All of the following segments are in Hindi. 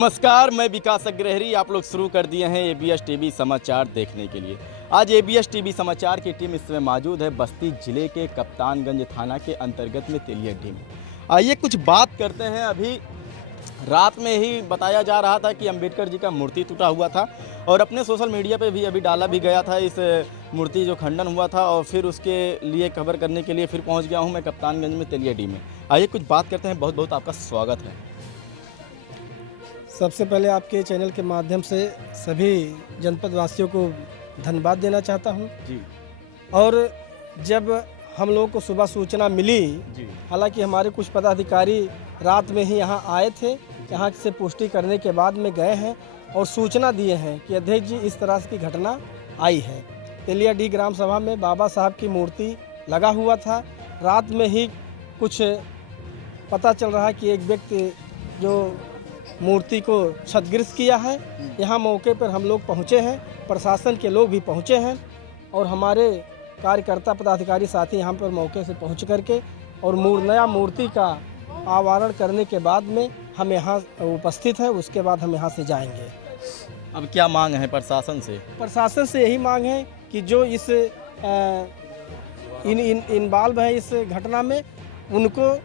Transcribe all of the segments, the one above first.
नमस्कार, मैं विकास अग्रहरी। आप लोग शुरू कर दिए हैं एबीएस टीवी समाचार देखने के लिए। आज एबीएस टीवी समाचार की टीम इस समय मौजूद है बस्ती जिले के कप्तानगंज थाना के अंतर्गत में तेलियाडीह में। आइए कुछ बात करते हैं। अभी रात में ही बताया जा रहा था कि अंबेडकर जी का मूर्ति टूटा हुआ था और अपने सोशल मीडिया पे भी अभी डाला भी गया था इस मूर्ति जो खंडन हुआ था, और फिर उसके लिए खबर करने के लिए फिर पहुँच गया हूँ मैं कप्तानगंज में तेलियाडीह में। आइए कुछ बात करते हैं। बहुत बहुत आपका स्वागत है। सबसे पहले आपके चैनल के माध्यम से सभी जनपद वासियों को धन्यवाद देना चाहता हूं। जी और जब हम लोगों को सुबह सूचना मिली, जी हालांकि हमारे कुछ पदाधिकारी रात में ही यहां आए थे, यहां से पुष्टि करने के बाद में गए हैं और सूचना दिए हैं कि अध्यक्ष जी इस तरह की घटना आई है। तेलियाडीह ग्राम सभा में बाबा साहब की मूर्ति लगा हुआ था। रात में ही कुछ पता चल रहा है कि एक व्यक्ति जो मूर्ति को क्षतग्रस्त किया है। यहाँ मौके पर हम लोग पहुँचे हैं, प्रशासन के लोग भी पहुँचे हैं और हमारे कार्यकर्ता पदाधिकारी साथी यहाँ पर मौके से पहुँच करके और नया मूर्ति का आवरण करने के बाद में हम यहाँ उपस्थित हैं। उसके बाद हम यहाँ से जाएंगे। अब क्या मांग है प्रशासन से? प्रशासन से यही मांग है कि जो इस इन्वॉल्व है इस घटना में, उनको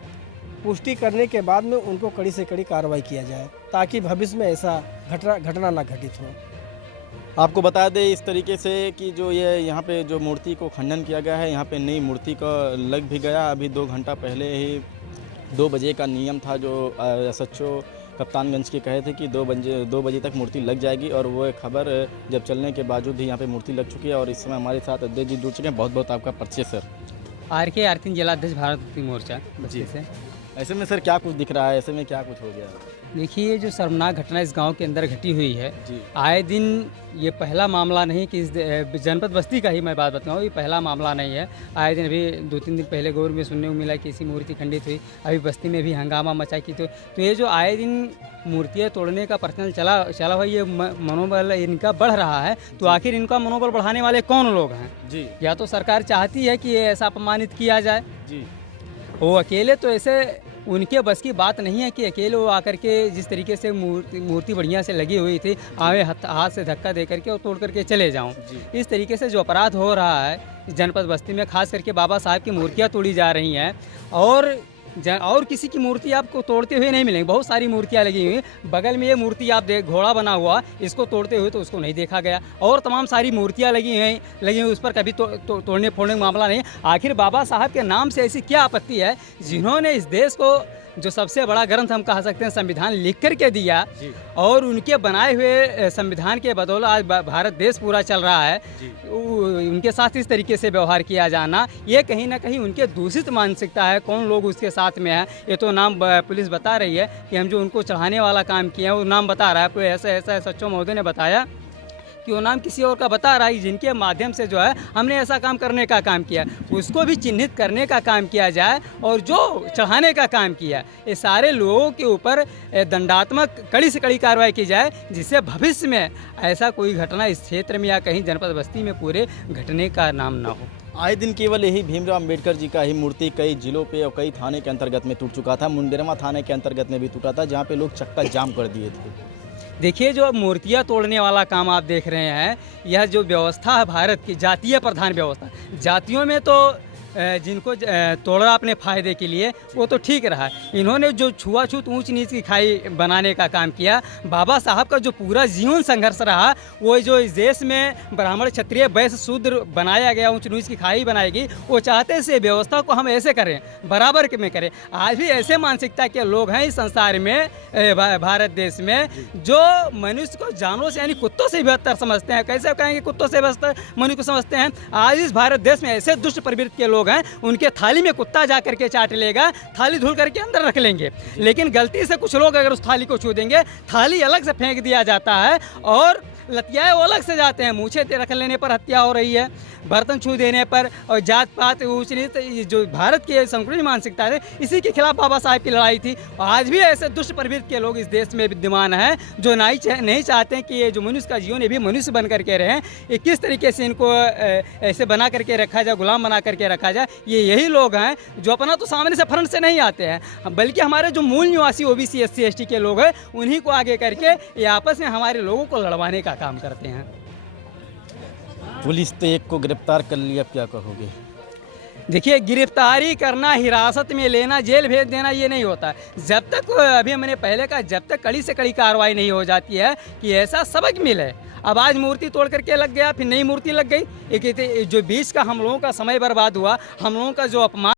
पुष्टि करने के बाद में उनको कड़ी से कड़ी कार्रवाई किया जाए ताकि भविष्य में ऐसा घटना ना घटित हो। आपको बता दें इस तरीके से कि जो ये यहाँ पे जो मूर्ति को खंडन किया गया है, यहाँ पे नई मूर्ति का लग भी गया। अभी 2 घंटा पहले ही 2 बजे का नियम था जो एसएचओ कप्तानगंज के कहे थे कि 2 बजे तक मूर्ति लग जाएगी, और वो खबर जब चलने के बावजूद भी यहाँ पे मूर्ति लग चुकी है। और इस समय हमारे साथ अध्यक्ष जी जुड़ चुके हैं। बहुत बहुत आपका परिचय सर। आर.के. आर्थिन जिला अध्यक्ष भारत मुक्ति मोर्चा बस्ती से। ऐसे में सर क्या कुछ दिख रहा है? ऐसे में क्या कुछ हो गया? देखिए, ये जो शर्मनाक घटना इस गांव के अंदर घटी हुई है, जी आए दिन ये पहला मामला नहीं कि इस जनपद बस्ती का ही मैं बात बताऊँ, ये पहला मामला नहीं है। आए दिन अभी 2-3 दिन पहले गौर में सुनने को मिला कि इसी मूर्ति खंडित हुई। अभी बस्ती में भी हंगामा मचा की तो ये जो आए दिन मूर्तियाँ तोड़ने का प्रचलन चला हुआ, ये मनोबल इनका बढ़ रहा है। तो आखिर इनका मनोबल बढ़ाने वाले कौन लोग हैं? जी या तो सरकार चाहती है कि ये ऐसा अपमानित किया जाए, जी वो अकेले तो ऐसे उनके बस की बात नहीं है कि अकेले वो आकर के जिस तरीके से मूर्ति बढ़िया से लगी हुई थी, आवे हाथ से धक्का दे करके और तोड़ करके चले जाऊं। इस तरीके से जो अपराध हो रहा है जनपद बस्ती में, खास करके बाबा साहब की मूर्तियां तोड़ी जा रही हैं और किसी की मूर्ति आपको तोड़ते हुए नहीं मिलेंगी। बहुत सारी मूर्तियां लगी हुई। बगल में ये मूर्ति आप देख, घोड़ा बना हुआ, इसको तोड़ते हुए तो उसको नहीं देखा गया। और तमाम सारी मूर्तियां लगी हुई, उस पर कभी तोड़ने फोड़ने का मामला नहीं। आखिर बाबा साहब के नाम से ऐसी क्या आपत्ति है, जिन्होंने इस देश को जो सबसे बड़ा ग्रंथ हम कह सकते हैं संविधान लिख कर के दिया, और उनके बनाए हुए संविधान के बदौलत आज भारत देश पूरा चल रहा है। उनके साथ इस तरीके से व्यवहार किया जाना, ये कहीं ना कहीं उनके दूषित मानसिकता है। कौन लोग उसके साथ में है, ये तो नाम पुलिस बता रही है कि हम जो उनको चढ़ाने वाला काम किया है वो नाम बता रहा है। कोई ऐसा सच्चो महोदय ने बताया कि वो नाम किसी और का बता रहा है, जिनके माध्यम से जो है हमने ऐसा काम करने का काम किया, उसको भी चिन्हित करने का काम किया जाए। और जो चढ़ाने का काम किया, ये सारे लोगों के ऊपर दंडात्मक कड़ी से कड़ी कार्रवाई की जाए, जिससे भविष्य में ऐसा कोई घटना इस क्षेत्र में या कहीं जनपद बस्ती में पूरे घटने का नाम ना हो। आए दिन केवल यही भीमराव अंबेडकर जी का ही मूर्ति कई जिलों पे और कई थाने के अंतर्गत में टूट चुका था। मुंडेरवा थाने के अंतर्गत में भी टूटा था, जहाँ पे लोग चक्का जाम कर दिए थे। देखिए, जो मूर्तियाँ तोड़ने वाला काम आप देख रहे हैं, यह जो व्यवस्था है भारत की, जातीय प्रधान व्यवस्था, जातियों में तो जिनको तोड़ा अपने फ़ायदे के लिए वो तो ठीक रहा। इन्होंने जो छुआछूत ऊंच नीच की खाई बनाने का काम किया, बाबा साहब का जो पूरा जीवन संघर्ष रहा, वो जो इस देश में ब्राह्मण क्षत्रिय वैश्य शूद्र बनाया गया, ऊंच नीच की खाई बनाएगी, वो चाहते से व्यवस्था को हम ऐसे करें, बराबर में करें। आज भी ऐसे मानसिकता के लोग हैं इस संसार में, भारत देश में, जो मनुष्य को जानवरों से यानी कुत्तों से बेहतर समझते हैं। कैसे कहेंगे कुत्तों से बेहतर मनुष्य को समझते हैं? आज इस भारत देश में ऐसे दुष्ट प्रवृत्ति के लोग हैं, उनके थाली में कुत्ता जा करके चाट लेगा, थाली धुल करके अंदर रख लेंगे। लेकिन गलती से कुछ लोग अगर उस थाली को छू देंगे, थाली अलग से फेंक दिया जाता है और लतियाए वो अलग से जाते हैं, मूछे रख लेने पर हत्या हो रही है, बर्तन छू देने पर, और जात पात ऊंच नीच, जो भारत की संकुचित मानसिकता है, इसी के खिलाफ बाबा साहब की लड़ाई थी। और आज भी ऐसे दुष्ट प्रवृत्ति के लोग इस देश में विद्यमान हैं जो नहीं चाहते कि ये जो मनुष्य का जीवन ये भी मनुष्य बन करके रहें। ये किस तरीके से इनको ऐसे बना करके रखा जाए, गुलाम बना करके रखा जाए, ये यही लोग हैं जो अपना तो सामने से फ्रंट से नहीं आते हैं, बल्कि हमारे जो मूल निवासी ओबीसी SC ST के लोग हैं उन्हीं को आगे करके ये आपस में हमारे लोगों को लड़वाने का काम करते हैं। पुलिस तो एक को गिरफ्तार कर लिया, अब क्या कहोगे? देखिए, गिरफ्तारी करना, हिरासत में लेना, जेल भेज देना ये नहीं होता जब तक, अभी मैंने पहले कहा, जब तक कड़ी से कड़ी कार्रवाई नहीं हो जाती है कि ऐसा सबक मिले। अब आज मूर्ति तोड़ करके लग गया, फिर नई मूर्ति लग गई, एक जो बीच का हम लोगों का समय बर्बाद हुआ, हम लोगों का जो अपमान